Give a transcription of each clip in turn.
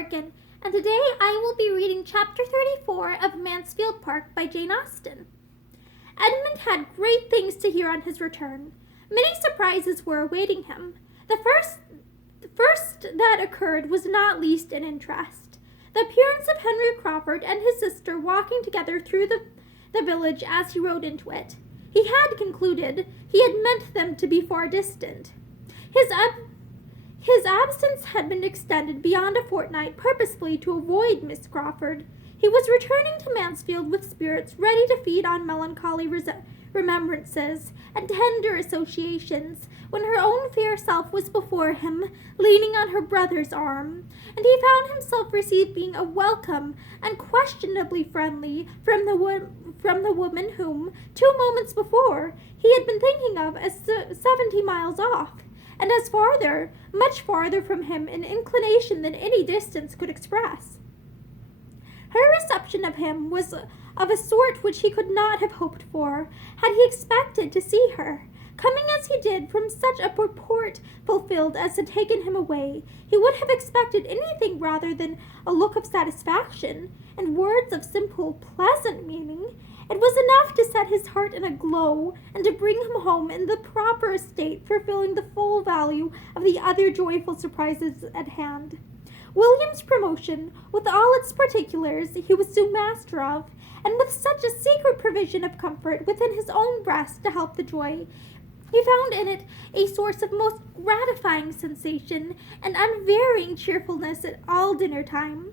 Morgan, and today I will be reading Chapter 34 of Mansfield Park by Jane Austen. Edmund had great things to hear on his return. Many surprises were awaiting him. The first that occurred was not least in interest. The appearance of Henry Crawford and his sister walking together through the village as he rode into it. He had concluded he had meant them to be far distant. His absence had been extended beyond a fortnight purposely to avoid Miss Crawford. He was returning to Mansfield with spirits ready to feed on melancholy remembrances and tender associations, when her own fair self was before him, leaning on her brother's arm, and he found himself receiving a welcome unquestionably friendly from the woman whom, 2 moments before, he had been thinking of as 70 miles off, and as farther, much farther from him in inclination than any distance could express. Her reception of him was of a sort which he could not have hoped for, had he expected to see her. Coming as he did from such a purport fulfilled as had taken him away, he would have expected anything rather than a look of satisfaction, and words of simple, pleasant meaning. It was enough to set his heart in a glow, and to bring him home in the proper state for feeling the full value of the other joyful surprises at hand. William's promotion, with all its particulars, he was soon master of, and with such a secret provision of comfort within his own breast to help the joy, he found in it a source of most gratifying sensation and unvarying cheerfulness at all dinner time.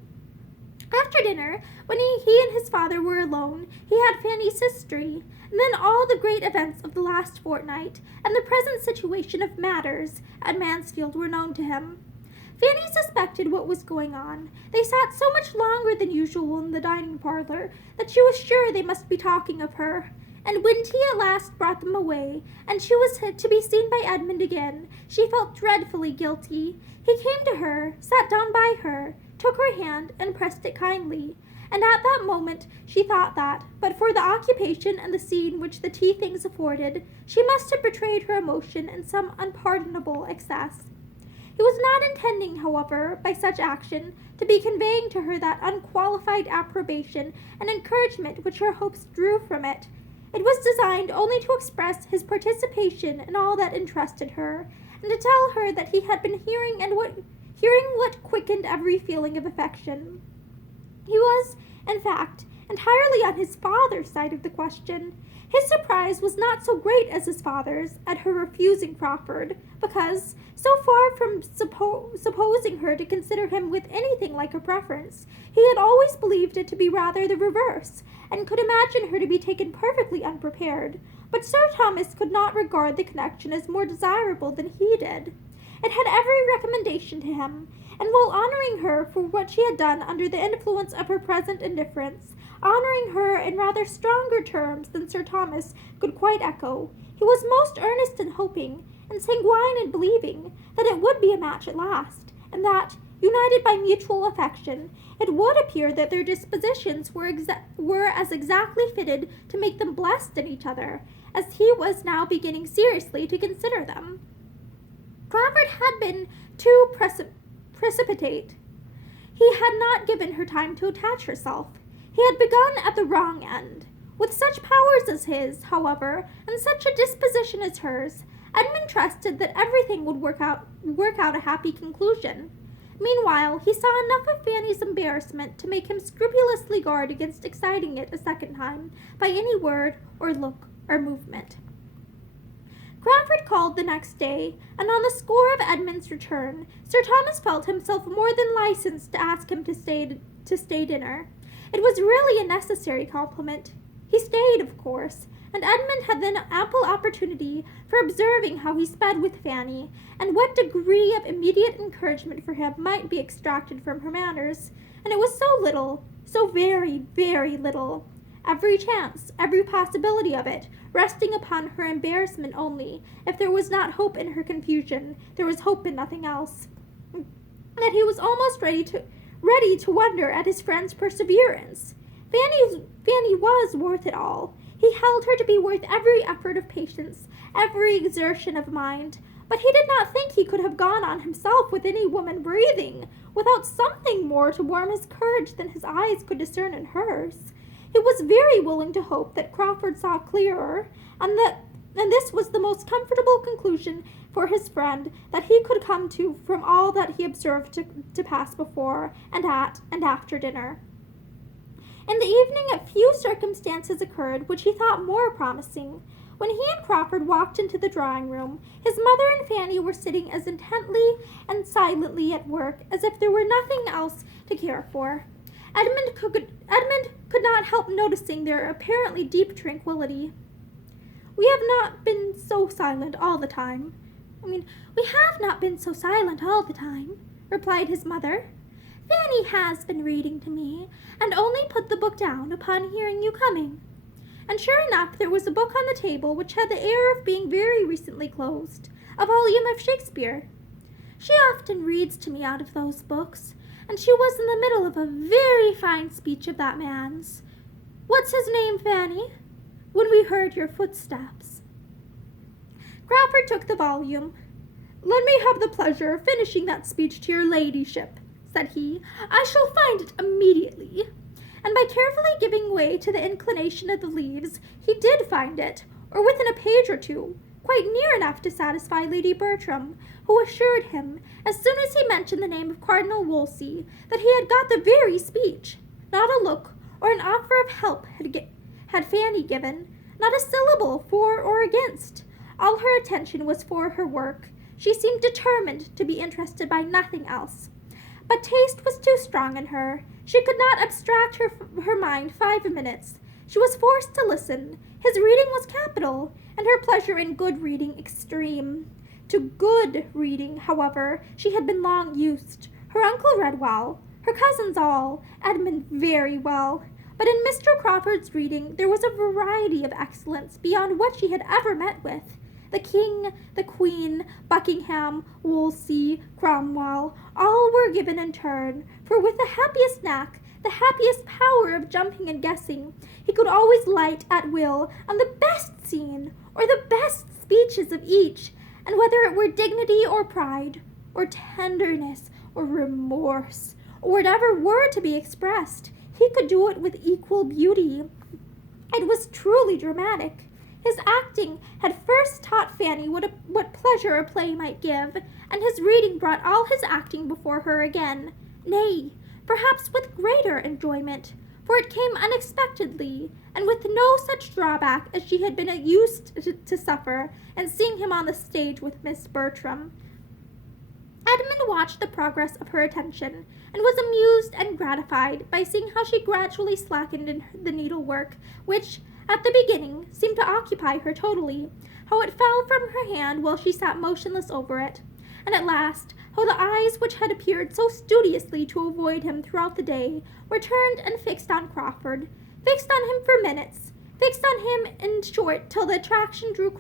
After dinner, when he and his father were alone, he had Fanny's history, and then all the great events of the last fortnight, and the present situation of matters at Mansfield were known to him. Fanny suspected what was going on. They sat so much longer than usual in the dining parlor that she was sure they must be talking of her. And when tea at last brought them away, and she was to be seen by Edmund again, she felt dreadfully guilty. He came to her, sat down by her, took her hand, and pressed it kindly. And at that moment she thought that, but for the occupation and the scene which the tea things afforded, she must have betrayed her emotion in some unpardonable excess. He was not intending, however, by such action, to be conveying to her that unqualified approbation and encouragement which her hopes drew from it. It was designed only to express his participation in all that interested her, and to tell her that he had been hearing what quickened every feeling of affection. He was, in fact, entirely on his father's side of the question. His surprise was not so great as his father's at her refusing Crawford, because, so far from supposing her to consider him with anything like a preference, he had always believed it to be rather the reverse, and could imagine her to be taken perfectly unprepared. But Sir Thomas could not regard the connection as more desirable than he did. It had every recommendation to him, and while honoring her for what she had done under the influence of her present indifference, honoring her in rather stronger terms than Sir Thomas could quite echo, he was most earnest in hoping, and sanguine in believing, that it would be a match at last, and that, united by mutual affection, it would appear that their dispositions were as exactly fitted to make them blessed in each other, as he was now beginning seriously to consider them. Crawford had been too precipitate. He had not given her time to attach herself. He had begun at the wrong end. With such powers as his, however, and such a disposition as hers, Edmund trusted that everything would work out a happy conclusion. Meanwhile, he saw enough of Fanny's embarrassment to make him scrupulously guard against exciting it a second time by any word or look or movement. Crawford called the next day, and on the score of Edmund's return, Sir Thomas felt himself more than licensed to ask him to stay dinner. It was really a necessary compliment. He stayed, of course, and Edmund had then ample opportunity for observing how he sped with Fanny, and what degree of immediate encouragement for him might be extracted from her manners. And it was so little, so very, very little. Every chance, every possibility of it, resting upon her embarrassment only. If there was not hope in her confusion, there was hope in nothing else. That he was almost ready to wonder at his friend's perseverance. Fanny was worth it all. He held her to be worth every effort of patience, every exertion of mind. but he did not think he could have gone on himself with any woman breathing, without something more to warm his courage than his eyes could discern in hers. He was very willing to hope that Crawford saw clearer, and this was the most comfortable conclusion for his friend that he could come to from all that he observed to pass before and at and after dinner. In the evening a few circumstances occurred which he thought more promising. When he and Crawford walked into the drawing-room, his mother and Fanny were sitting as intently and silently at work as if there were nothing else to care for. Edmund could not help noticing their apparently deep tranquility. We have not been so silent all the time, replied his mother. Fanny has been reading to me, and only put the book down upon hearing you coming. And sure enough, there was a book on the table which had the air of being very recently closed, a volume of Shakespeare. She often reads to me out of those books, and she was in the middle of a very fine speech of that man's. What's his name, Fanny? When we heard your footsteps. Crawford took the volume. Let me have the pleasure of finishing that speech to your ladyship, said he. I shall find it immediately. And by carefully giving way to the inclination of the leaves, he did find it, or within a page or two, quite near enough to satisfy Lady Bertram, who assured him, as soon as he mentioned the name of Cardinal Wolsey, that he had got the very speech. Not a look or an offer of help had Fanny given, not a syllable for or against. All her attention was for her work. She seemed determined to be interested by nothing else. But taste was too strong in her. She could not abstract her mind 5 minutes. She was forced to listen. His reading was capital, and her pleasure in good reading extreme. To good reading, however, she had been long used. Her uncle read well, her cousins all, Edmund very well. But in Mr. Crawford's reading there was a variety of excellence beyond what she had ever met with. The King, the Queen, Buckingham, Wolsey, Cromwell, all were given in turn, for with the happiest knack, the happiest power of jumping and guessing, he could always light at will on the best scene, or the best speeches of each, and whether it were dignity or pride, or tenderness, or remorse, or whatever were to be expressed, he could do it with equal beauty. It was truly dramatic. His acting had first taught Fanny what pleasure a play might give, and his reading brought all his acting before her again, nay, perhaps with greater enjoyment, for it came unexpectedly, and with no such drawback as she had been used to suffer in seeing him on the stage with Miss Bertram. Edmund watched the progress of her attention, and was amused and gratified by seeing how she gradually slackened in the needlework, which, at the beginning, seemed to occupy her totally, how it fell from her hand while she sat motionless over it, and at last, how the eyes which had appeared so studiously to avoid him throughout the day were turned and fixed on Crawford, fixed on him for minutes, fixed on him, in short, till the attraction drew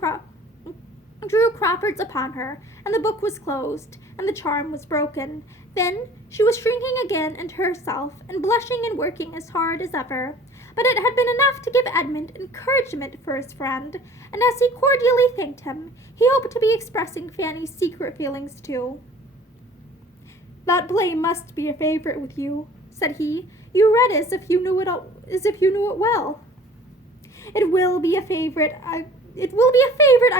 Crawford's upon her, and the book was closed, and the charm was broken. Then she was shrinking again into herself, and blushing and working as hard as ever. But it had been enough to give Edmund encouragement for his friend, and as he cordially thanked him, he hoped to be expressing Fanny's secret feelings too. That play must be a favorite with you, said he. You read as if you knew it well. It will be a favorite, I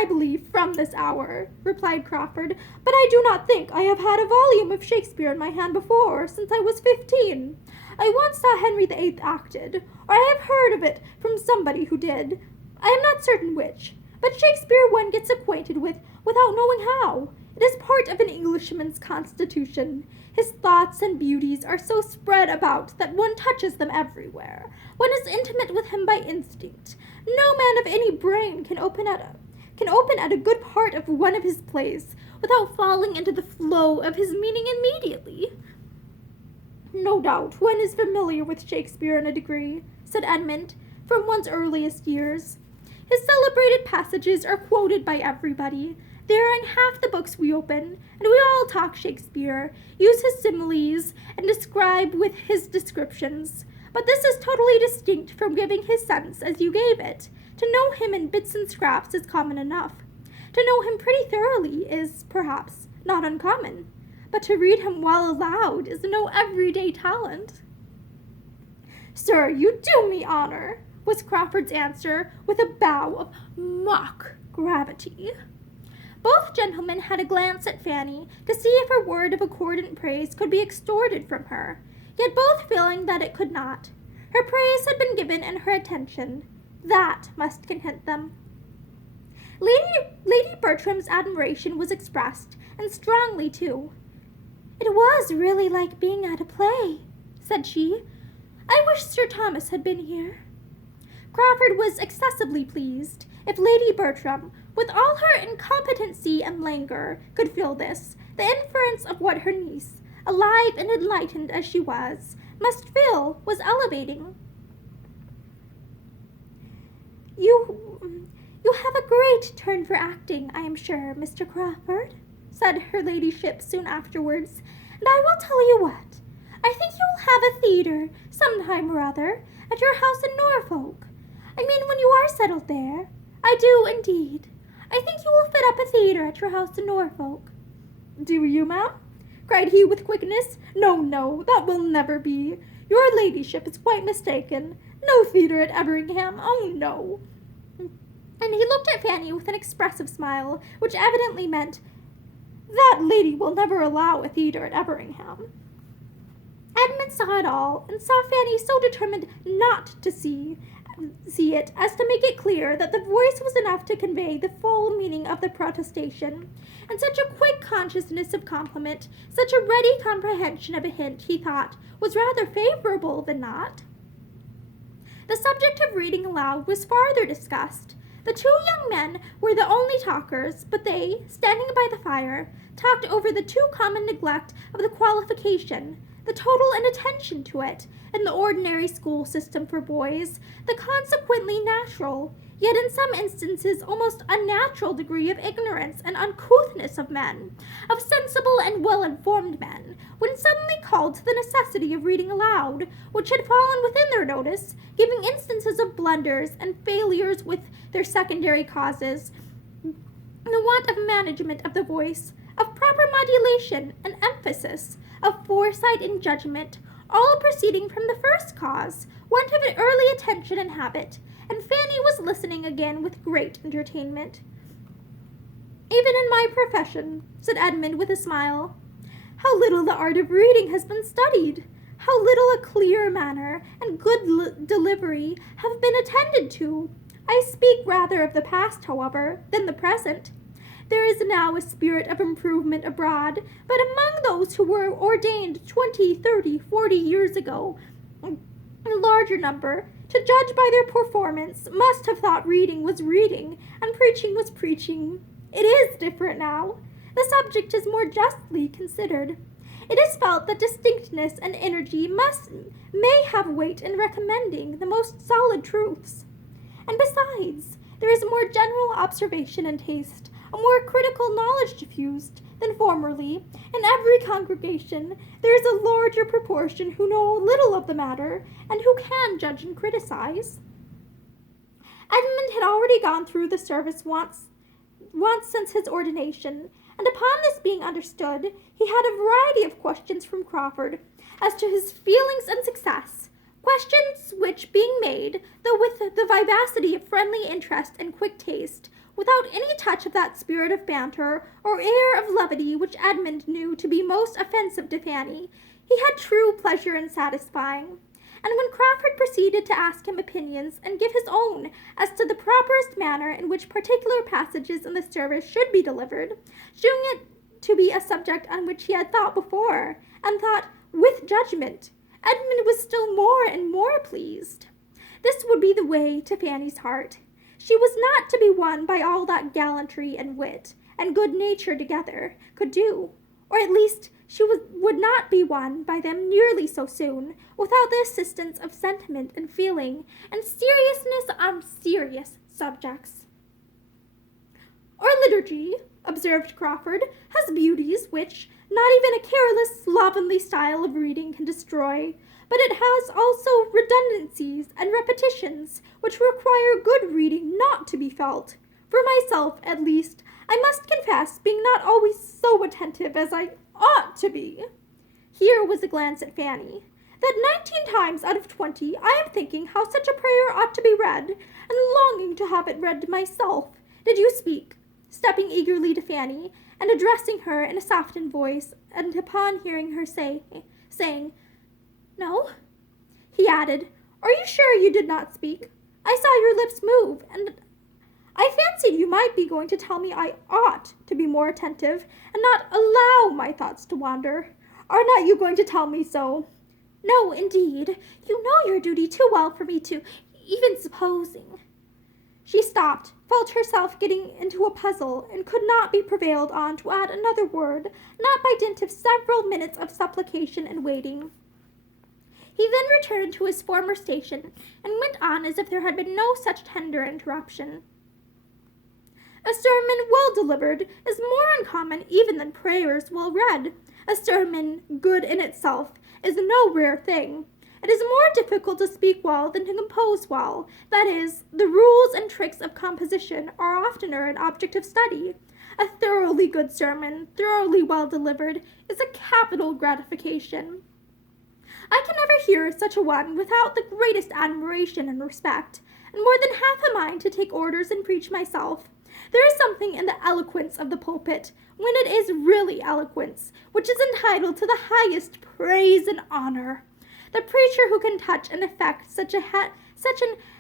believe, from this hour, replied Crawford, but I do not think I have had a volume of Shakespeare in my hand before, since I was 15. I once saw Henry VIII acted, or I have heard of it from somebody who did. I am not certain which, but Shakespeare one gets acquainted with without knowing how. It is part of an Englishman's constitution. His thoughts and beauties are so spread about that one touches them everywhere. One is intimate with him by instinct. No man of any brain can open at a good part of one of his plays without falling into the flow of his meaning immediately. No doubt one is familiar with Shakespeare in a degree, said Edmund, from one's earliest years. His celebrated passages are quoted by everybody. They are in half the books we open, and we all talk Shakespeare, use his similes, and describe with his descriptions. But this is totally distinct from giving his sense as you gave it. To know him in bits and scraps is common enough. To know him pretty thoroughly is, perhaps, not uncommon, but to read him well aloud is no everyday talent. Sir, you do me honor, was Crawford's answer, with a bow of mock gravity. Both gentlemen had a glance at Fanny to see if a word of accordant praise could be extorted from her, yet both feeling that it could not. Her praise had been given and her attention. That must content them. Lady Bertram's admiration was expressed, and strongly too. "It was really like being at a play," said she. "I wish Sir Thomas had been here." Crawford was excessively pleased. If Lady Bertram, with all her incompetency and languor, could feel this, the inference of what her niece, alive and enlightened as she was, must feel was elevating. You have a great turn for acting, I am sure, Mr. Crawford," said her ladyship soon afterwards, "and I will tell you what. I think you will have a theatre, some time or other, at your house in Norfolk. I mean when you are settled there. I do, indeed. I think you will fit up a theatre at your house in Norfolk." "Do you, ma'am?" cried he with quickness. No, that will never be. Your ladyship is quite mistaken. No theatre at Everingham, oh no." And he looked at Fanny with an expressive smile, which evidently meant, "That lady will never allow a theatre at Everingham." Edmund saw it all, and saw Fanny so determined not to see it as to make it clear that the voice was enough to convey the full meaning of the protestation, and such a quick consciousness of compliment, such a ready comprehension of a hint, he thought, was rather favorable than not. The subject of reading aloud was farther discussed. The two young men were the only talkers, but they, standing by the fire, talked over the too common neglect of the qualification, the total inattention to it, in the ordinary school system for boys, the consequently natural, yet in some instances almost unnatural degree of ignorance and uncouthness of men, of sensible and well-informed men, when suddenly called to the necessity of reading aloud, which had fallen within their notice, giving instances of blunders and failures with their secondary causes, the want of management of the voice, of proper modulation and emphasis, of foresight and judgment, all proceeding from the first cause, want of an early attention and habit, and Fanny was listening again with great entertainment. "Even in my profession," said Edmund with a smile, "how little the art of reading has been studied! How little a clear manner and good delivery have been attended to! I speak rather of the past, however, than the present. There is now a spirit of improvement abroad, but among those who were ordained 20, 30, 40 years ago, a larger number, to judge by their performance, must have thought reading was reading, and preaching was preaching. It is different now. The subject is more justly considered. It is felt that distinctness and energy may have weight in recommending the most solid truths. And besides, there is more general observation and taste, a more critical knowledge diffused than formerly. In every congregation there is a larger proportion who know little of the matter, and who can judge and criticize." Edmund had already gone through the service once since his ordination, and upon this being understood, he had a variety of questions from Crawford as to his feelings and success, questions which, being made, though with the vivacity of friendly interest and quick taste, without any touch of that spirit of banter or air of levity which Edmund knew to be most offensive to Fanny, he had true pleasure in satisfying. And when Crawford proceeded to ask him opinions and give his own as to the properest manner in which particular passages in the service should be delivered, showing it to be a subject on which he had thought before, and thought with judgment, Edmund was still more and more pleased. This would be the way to Fanny's heart. She was not to be won by all that gallantry and wit and good nature together could do, or at least she would not be won by them nearly so soon without the assistance of sentiment and feeling and seriousness on serious subjects. "Our liturgy," observed Crawford, "has beauties which not even a careless, slovenly style of reading can destroy, but it has also redundancies and repetitions which require good reading not to be felt. For myself, at least, I must confess being not always so attentive as I ought to be. Here was a glance at Fanny. That 19 times out of 20 I am thinking how such a prayer ought to be read, and longing to have it read myself. Did you speak? Stepping eagerly to Fanny, and addressing her in a softened voice, and upon hearing her saying, "No," he added, "Are you sure you did not speak? I saw your lips move, and I fancied you might be going to tell me I ought to be more attentive, and not allow my thoughts to wander. Are not you going to tell me so?" "No, indeed. You know your duty too well for me to, even supposing." She stopped, felt herself getting into a puzzle, and could not be prevailed on to add another word, not by dint of several minutes of supplication and waiting. He then returned to his former station, and went on as if there had been no such tender interruption. A sermon well delivered is more uncommon even than prayers well read. A sermon, good in itself, is no rare thing. It is more difficult to speak well than to compose well. That is, the rules and tricks of composition are oftener an object of study. A thoroughly good sermon, thoroughly well delivered, is a capital gratification. I can never hear such a one without the greatest admiration and respect, and more than half a mind to take orders and preach myself. There is something in the eloquence of the pulpit, when it is really eloquence, which is entitled to the highest praise and honor. The preacher who can touch and affect such an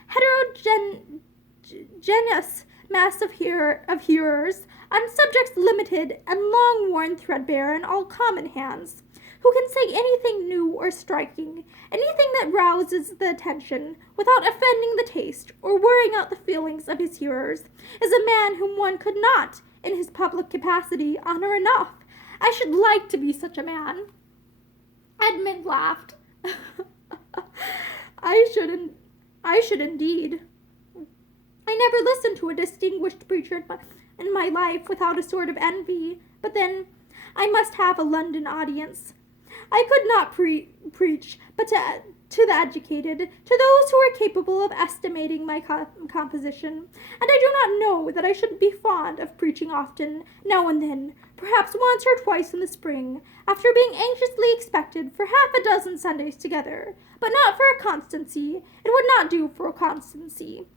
heterogeneous mass of hearers, on subjects limited and long worn threadbare in all common hands, who can say anything new or striking, anything that rouses the attention, without offending the taste or worrying out the feelings of his hearers, is a man whom one could not, in his public capacity, honor enough. I should like to be such a man." Edmund laughed. I should indeed. I never listened to a distinguished preacher in my life without a sort of envy, but then I must have a London audience. I could not preach, but to the educated, to those who are capable of estimating my composition, and I do not know that I should be fond of preaching often, now and then, perhaps once or twice in the spring, after being anxiously expected for half a dozen Sundays together, but not for a constancy. It would not do for a constancy.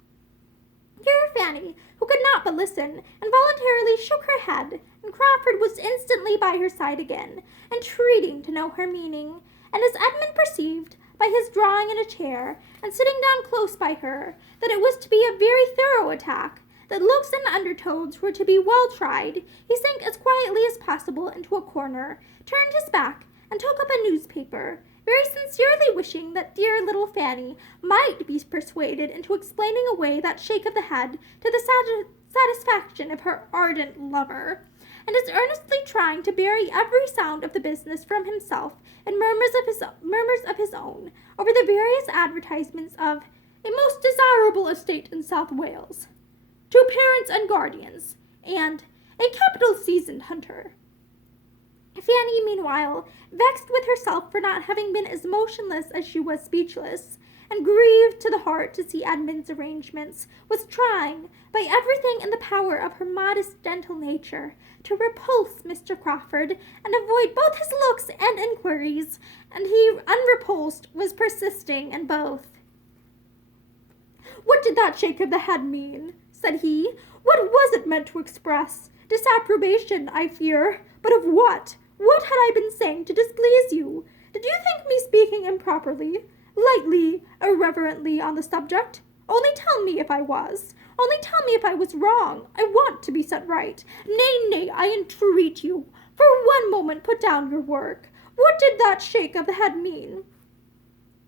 Here Fanny, who could not but listen, involuntarily shook her head, and Crawford was instantly by her side again, entreating to know her meaning, and as Edmund perceived, by his drawing in a chair, and sitting down close by her, that it was to be a very thorough attack, that looks and undertones were to be well tried, he sank as quietly as possible into a corner, turned his back, and took up a newspaper, very sincerely wishing that dear little Fanny might be persuaded into explaining away that shake of the head to the satisfaction of her ardent lover, and as earnestly trying to bury every sound of the business from himself in murmurs of his own over the various advertisements of a most desirable estate in South Wales, to parents and guardians, and a capital seasoned hunter. Fanny, meanwhile, vexed with herself for not having been as motionless as she was speechless, and grieved to the heart to see Edmund's arrangements, was trying, by everything in the power of her modest gentle nature, to repulse Mr. Crawford, and avoid both his looks and inquiries, and he, unrepulsed, was persisting in both. "What did that shake of the head mean?" said he. "What was it meant to express? Disapprobation, I fear, but of what? What had I been saying to displease you? Did you think me speaking improperly, lightly, irreverently on the subject? Only tell me if I was. Only tell me if I was wrong. I want to be set right. Nay, I entreat you. For one moment put down your work. What did that shake of the head mean?"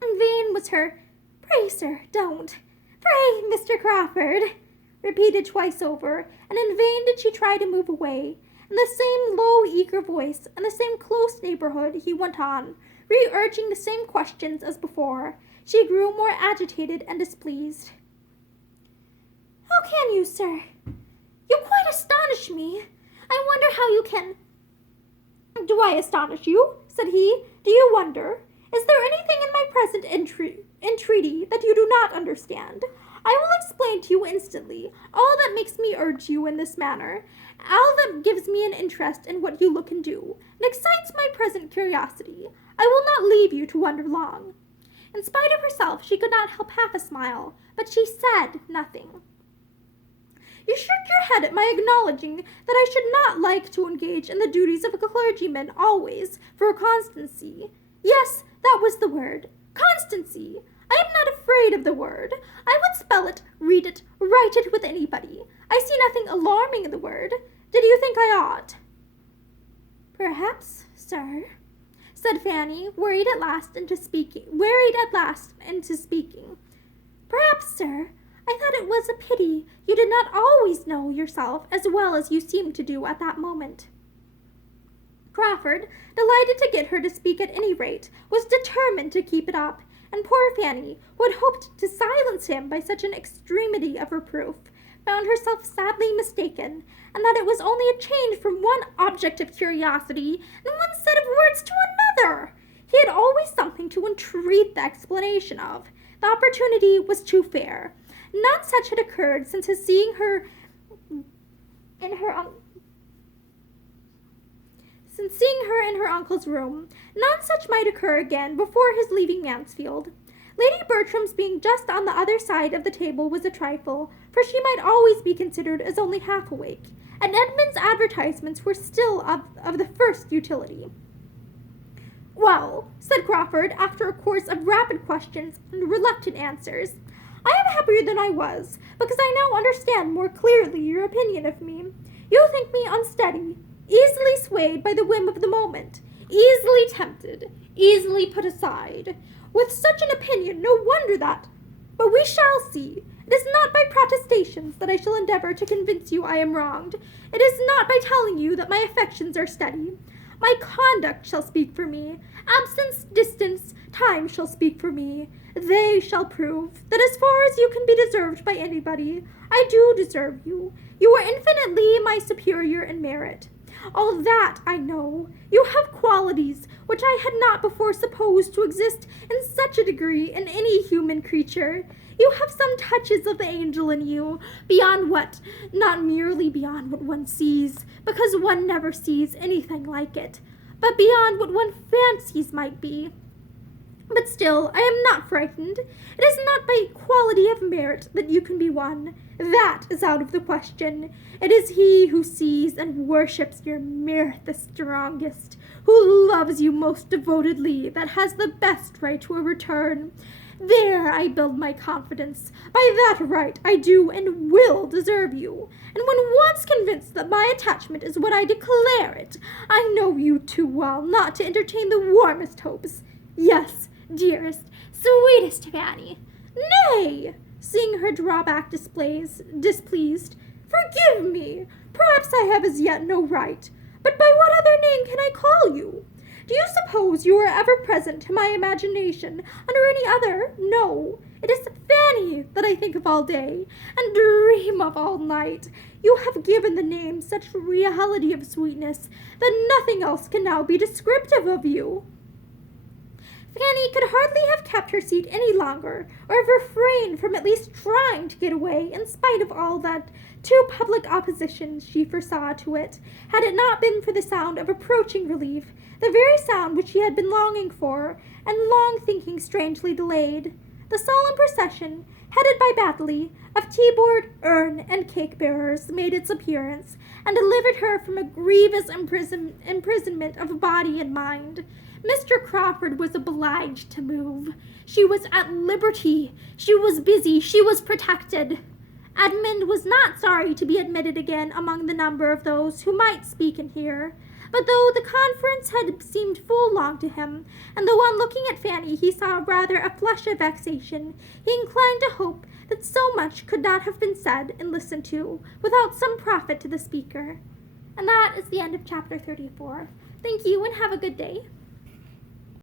In vain was her, "Pray, sir, don't. Pray, Mr. Crawford," repeated twice over, and in vain did she try to move away. In the same low, eager voice, and the same close neighborhood, he went on, re-urging the same questions as before. She grew more agitated and displeased. "How can you, sir? You quite astonish me. I wonder how you can—" "Do I astonish you?" said he. "Do you wonder? Is there anything in my present entreaty that you do not understand? I will explain to you instantly all that makes me urge you in this manner, all that gives me an interest in what you look and do, and excites my present curiosity. I will not leave you to wonder long." In spite of herself, she could not help half a smile, but she said nothing. "You shook your head at my acknowledging that I should not like to engage in the duties of a clergyman always, for constancy. Yes, that was the word. Constancy. I am not afraid of the word. I would spell it, read it, write it with anybody. I see nothing alarming in the word. Did you think I ought?" "Perhaps, sir," said Fanny, worried at last into speaking. "Perhaps, sir, I thought it was a pity you did not always know yourself as well as you seemed to do at that moment." Crawford, delighted to get her to speak at any rate, was determined to keep it up, and poor Fanny, who had hoped to silence him by such an extremity of reproof, found herself sadly mistaken, and that it was only a change from one object of curiosity and one set of words to another. He had always something to entreat the explanation of. The opportunity was too fair. None such had occurred since his seeing her in her uncle's room. None such might occur again before his leaving Mansfield. Lady Bertram's being just on the other side of the table was a trifle, for she might always be considered as only half awake, and Edmund's advertisements were still of the first utility. "Well," said Crawford, after a course of rapid questions and reluctant answers, "I am happier than I was, because I now understand more clearly your opinion of me. You think me unsteady, easily swayed by the whim of the moment, easily tempted, easily put aside. With such an opinion, no wonder that— But we shall see. It is not by protestations that I shall endeavor to convince you I am wronged. It is not by telling you that my affections are steady. My conduct shall speak for me. Absence, distance, time shall speak for me. They shall prove that as far as you can be deserved by anybody, I do deserve you. You are infinitely my superior in merit. All that I know. You have qualities which I had not before supposed to exist in such a degree in any human creature. You have some touches of the angel in you, not merely beyond what one sees, because one never sees anything like it, but beyond what one fancies might be. But still, I am not frightened. It is not by quality of merit that you can be won. That is out of the question. It is he who sees and worships your merit the strongest, who loves you most devotedly, that has the best right to a return. There I build my confidence. By that right I do and will deserve you. And when once convinced that my attachment is what I declare it, I know you too well not to entertain the warmest hopes. Yes, dearest, sweetest Fanny. Nay, seeing her draw back displeased, forgive me. Perhaps I have as yet no right. But by what other name can I call you? Do you suppose you are ever present to my imagination under any other? No, it is Fanny that I think of all day, and dream of all night. You have given the name such reality of sweetness that nothing else can now be descriptive of you." Fanny could hardly have kept her seat any longer, or have refrained from at least trying to get away, in spite of all that too public opposition she foresaw to it, had it not been for the sound of approaching relief, the very sound which she had been longing for, and long thinking strangely delayed. The solemn procession, headed by Baddeley, of tea-board, urn, and cake-bearers, made its appearance, and delivered her from a grievous imprisonment of body and mind. Mr. Crawford was obliged to move. She was at liberty. She was busy. She was protected. Edmund was not sorry to be admitted again among the number of those who might speak and hear. But though the conference had seemed full long to him, and though on looking at Fanny he saw rather a flush of vexation, he inclined to hope that so much could not have been said and listened to without some profit to the speaker. And that is the end of chapter 34. Thank you and have a good day.